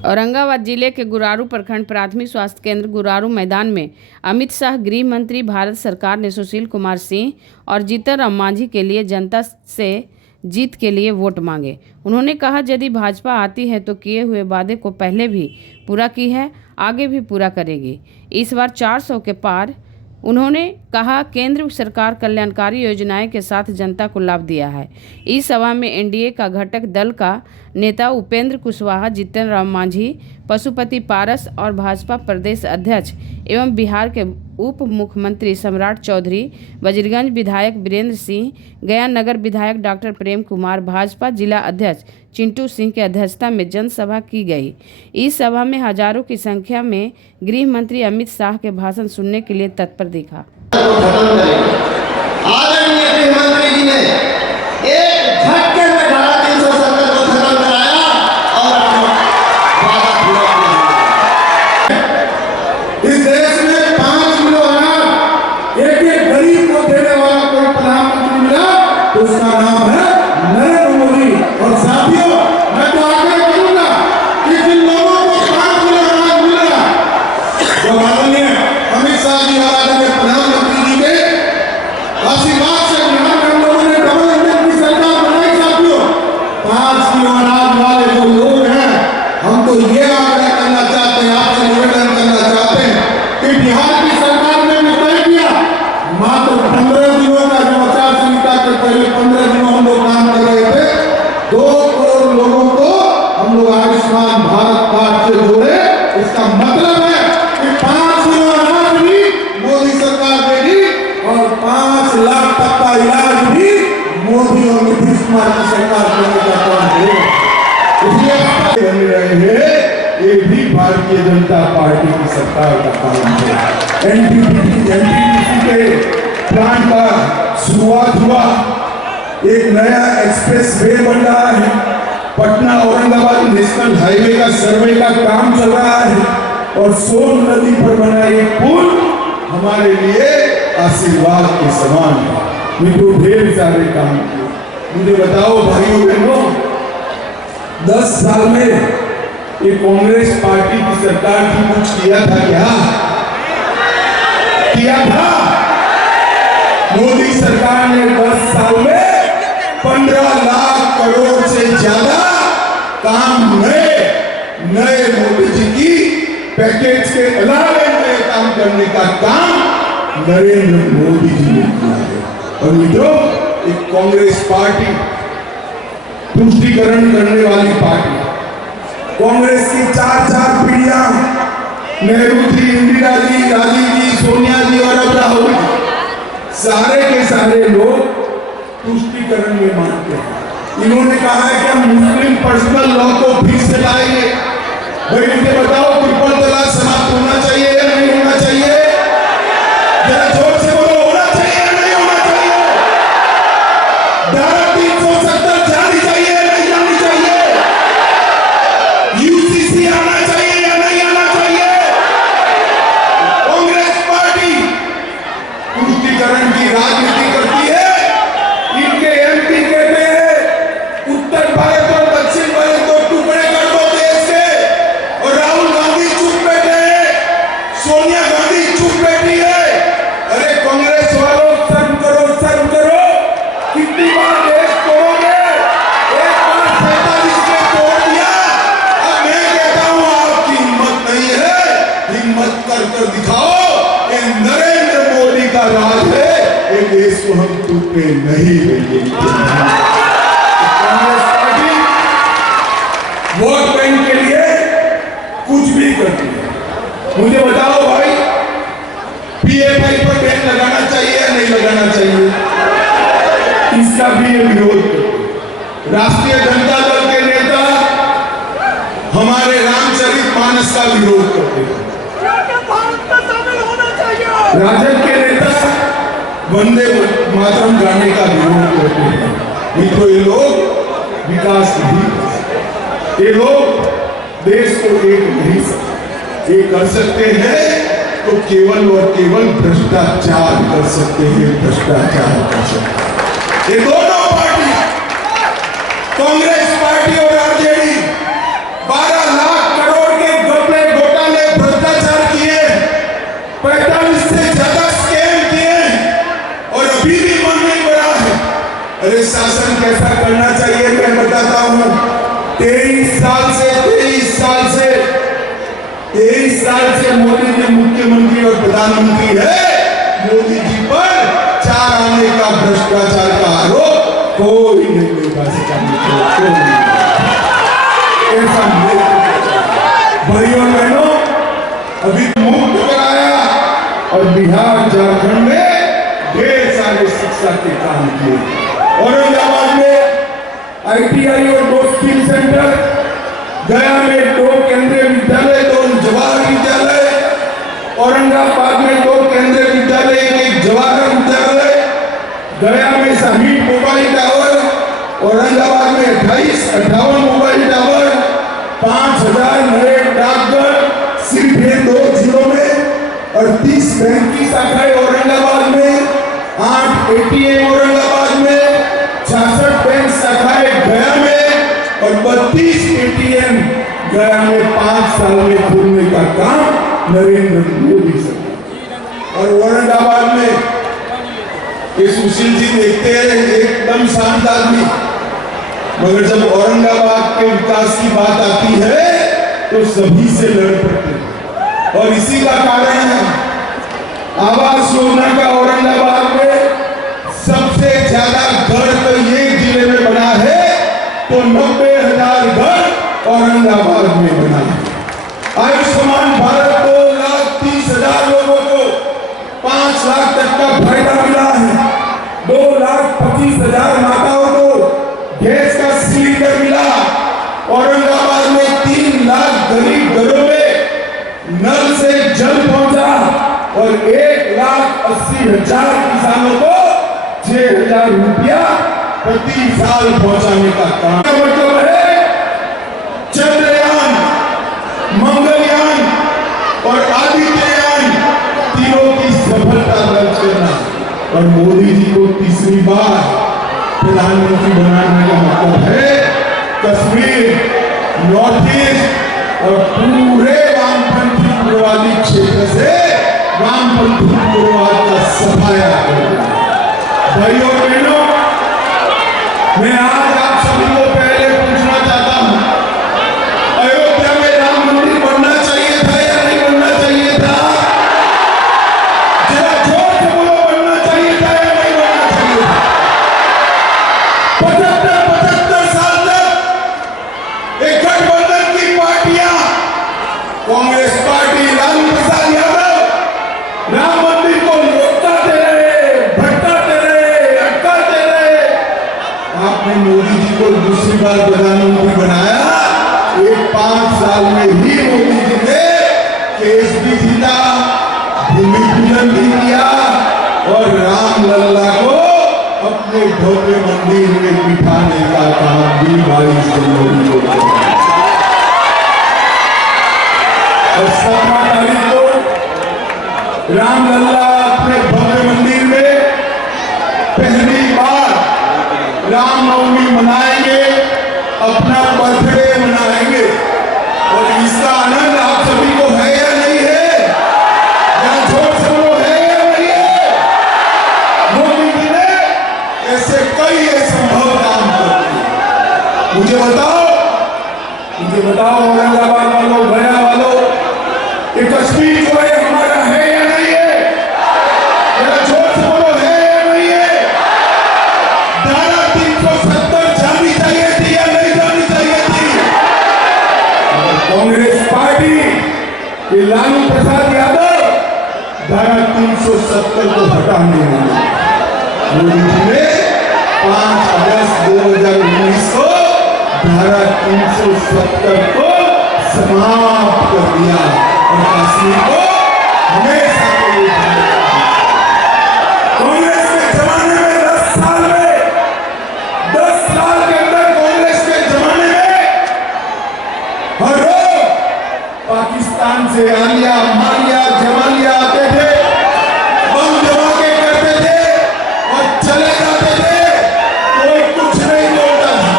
औरंगाबाद जिले के गुरारू प्रखंड प्राथमिक स्वास्थ्य केंद्र गुरारू मैदान में अमित शाह, गृह मंत्री भारत सरकार ने सुशील कुमार सिंह और जीतन राम मांझी के लिए जनता से जीत के लिए वोट मांगे। उन्होंने कहा, यदि भाजपा आती है तो किए हुए वादे को पहले भी पूरा की है, आगे भी पूरा करेगी। इस बार 400 के पार। उन्होंने कहा, केंद्र सरकार कल्याणकारी योजनाएं के साथ जनता को लाभ दिया है। इस सभा में एनडीए का घटक दल का नेता उपेंद्र कुशवाहा, जीतन राम मांझी, पशुपति पारस और भाजपा प्रदेश अध्यक्ष एवं बिहार के उप मुख्यमंत्री सम्राट चौधरी, वजीरगंज विधायक वीरेंद्र सिंह, गया नगर विधायक डॉक्टर प्रेम कुमार, भाजपा जिला अध्यक्ष चिंटू सिंह की अध्यक्षता में जनसभा की गई। इस सभा में हजारों की संख्या में गृह मंत्री अमित शाह के भाषण सुनने के लिए तत्पर दिखा। उसका नाम है नरेंद्र मोदी। और साथियों, मैं तो आग्रह करूंगा कि जिन लोगों को 5 किलो अनाज मिल रहा, जो माननीय अमित शाह जी और आदरणीय प्रधानमंत्री जी के आशीर्वाद से बिहार में हम लोगों ने डबल इंजन की सरकार बनाई। साथियों, 5 किलो अनाज वाले जो लोग हैं, हम तो ये आग्रह करना चाहते हैं, आपसे निवेदन करना चाहते हैं कि बिहार की सरकार ने तय किया मात्र 15 दिनों का जो आचार संहिता के पहले 15 दिनों हम लोग काम कर रहे थे, 2 करोड़ लोगों को हम लोग आयुष्मान भारत कार्ड से जोड़े। इसका मतलब है कि 5 किलो अनाज भी मोदी सरकार देगी और 5 लाख तक का इलाज भी मोदी और नीतीश कुमार की सरकार देने का काम करेगी। इसलिए बन रहे हैं, ये भी भारतीय जनता पार्टी की सरकार का काम है। एनटीपीसी के प्लांट का शुरुआत हुआ, एक नया एक्सप्रेस वे बन रहा है, पटना औरंगाबाद नेशनल हाईवे का सर्वे का काम चल रहा है और सोन नदी पर बना ये पुल हमारे लिए आशीर्वाद के समान है। मैं तो ढेर सारे काम किए। मुझे बताओ भाइयों बहनों, 10 साल में ये कांग्रेस पार्टी की सरकार की कुछ किया था क्या? किया था? मोदी सरकार ने 10 साल में 15 लाख करोड़ से ज्यादा काम नए मोदी जी की पैकेज के अलावे नए काम करने का काम नरेंद्र मोदी जी ने किया है। और मित्रों, एक कांग्रेस पार्टी तुष्टीकरण करने वाली पार्टी, कांग्रेस की 4 पीढ़ियां, नेहरू जी, इंदिरा जी, राजीव जी, सोनिया जी और अब राहुल जी, सारे के सारे लोग तुष्टीकरण में मानते हैं। इन्होंने कहा है कि हम मुस्लिम पर्सनल लॉ को फिर से लाएंगे। भाई मुझे बताओ, ट्रिपल तलाक समाप्त होना चाहिए या नहीं होना चाहिए? जरा जोर से बोलो, होना चाहिए या नहीं होना चाहिए? धारा 370 जानी चाहिए या नहीं जानी चाहिए? यूसीसी आना चाहिए या नहीं आना चाहिए? कांग्रेस पार्टी तुष्टीकरण की राजनीति करती है। इनके एमपी कहते हैं उत्तर भारत और दक्षिण भारत को टुकड़े कर दो देश के, और राहुल गांधी चुप बैठे हैं, सोनिया गांधी चुप बैठी है। अरे कांग्रेस वालों, शर्म करो, शर्म करो। कितनी बार देश तोड़ोगे? एक बार 47 में तोड़ दिया। अब मैं कहता हूं, आपकी हिम्मत नहीं है, हिम्मत कर दिखाओ। ये नरेंद्र मोदी का राज है, ये देश को हम टूटने नहीं देंगे। कांग्रेस पार्टी वोट बैंक के लिए कुछ भी करती है। मुझे बताओ भाई, पीएफआई पर बैन लगाना चाहिए या नहीं लगाना चाहिए? इसका भी ये विरोध करते। राष्ट्रीय जनता दल के नेता हमारे रामचरितमानस का विरोध करते हैं। राजद के नेता वंदे मातरम गाने का विरोध करते हैं। नहीं तो ये लोग विकास नहीं कर सकते, ये लोग देश को एक नहीं सकते। ये कर सकते हैं तो केवल और केवल भ्रष्टाचार कर सकते हैं, भ्रष्टाचार कर सकते हैं। ये दोनों पार्टी, कांग्रेस पार्टी और आरजेडी, 12 लाख करोड़ प्रधानमंत्री है, मोदी जी पर 4 आने का भ्रष्टाचार का आरोप कोई नहीं लगा सका। ऐसा भाइयों और बहनों, अभी मुफ्त कराया और बिहार झारखंड में ढेर सारे शिक्षा के काम किए। औरंगाबाद में ITI और 2 स्किल सेंटर, गया में 2 केंद्रीय विद्यालय, 2 जवाहर विद्यालय, औरंगाबाद में 2 केंद्रीय विद्यालय, 1 जवाहर विद्यालय, गया में 60 मोबाइल टावर, औरंगाबाद में 58 मोबाइल टावर, 5000 नए डाकघर सिर्फ 2 जिलों में, 38 बैंक की शाखाएं औरंगाबाद में, 8 ATM औरंगाबाद में, 66 बैंक शाखाएं गया में और 32 ATM गया में 5 साल में खोलने का काम नरेंद्र मोदी सरकार। और औरंगाबाद में ये सुशील जी देखते हैं एकदम शांत आदमी, मगर जब औरंगाबाद के विकास की बात आती है तो सभी से लड़ पड़ते हैं। और इसी का कारण है आवास योजना का औरंगाबाद में सबसे ज्यादा घर तो ये जिले में बना है, तो 90,000 घर औरंगाबाद में बना है। आयुष्मान भारत 2,30,000 लोगों को 5 लाख तक का फायदा मिला है। 2,25,000 माताओं को गैस का सिलेंडर मिला। औरंगाबाद में 3 लाख गरीब घरों में नल से जल पहुंचा और 1,80,000 किसानों को 6,000 रुपया प्रति साल पहुंचाने का काम। मतलब है चंद्रयान, मंगलयान और आदित्ययान तीनों की सफलता दर्ज करना और मोदी जी को तीसरी बार प्रधानमंत्री बनाने का मतलब है कश्मीर, नॉर्थ ईस्ट और पूरे वामपंथी उग्रवादी क्षेत्र से वामपंथी उग्रवाद का सफाया करना। भाइयों और बहनों, मैं आज आप सभी को पहले पूछना चाहता हूं, अयोध्या में राम मंदिर बनना चाहिए था या नहीं बनना चाहिए था? जरा जोर से बोलो, बनना चाहिए था या नहीं बनना चाहिए था? 75 साल तक एक गठबंधन की पार्टियां, कांग्रेस पार्टी, लालू प्रसाद यादव राम मंदिर को रोकते रहे, भटकाते रहे, अटकाते रहे। आपने मोदी जी को दूसरी बार प्रधानमंत्री बनाया, 5 साल में ही मोदी जी ने केस भी जीता, भूमि पूजन भी किया और राम लल्ला को अपने भव्य मंदिर में बिठाने का काम भी 22 जनवरी को किया। और 17 तारीख को राम लल्ला अपने भव्य मंदिर में पहली बार रामनवमी मनाएंगे, अपना बर्थडे मनाएंगे। और इसका आनंद आप सभी को है या नहीं है? या जोर से बोलो, है या नहीं है? मोदी जी ने ऐसे कई असंभव काम किए। मुझे बताओ औरंगाबाद वालों, गया वालों, ये कश्मीर जो है हमारा है या नहीं है? जरा जोर से बोलो, है या नहीं है? धारा 370 जानी चाहिए थी या नहीं जानी चाहिए थी? कांग्रेस पार्टी के लालू प्रसाद यादव धारा 370 को हटाने वाले मोदी जी ने 5 अगस्त 2019 को धारा 370 को समाप्त कर दिया और कश्मीर को हमेशा के लिए कांग्रेस के जमाने में 10 साल में 10 साल के अंदर कांग्रेस के जमाने में हर रोज पाकिस्तान से आलिया, मालिया, जमालिया आते थे, बम धमाके करते थे और चले जाते थे, कोई कुछ नहीं बोलता था।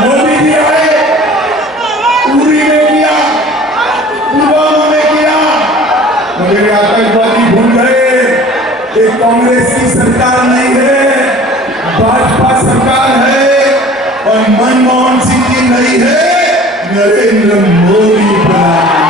मोदी जी आए, उरी में किया, पुलवामा में किया, मगर आतंकवादी भूल गए कि कांग्रेस की सरकार नहीं है, भाजपा सरकार है और मनमोहन सिंह की नहीं है, नरेंद्र मोदी प्रधानमंत्री।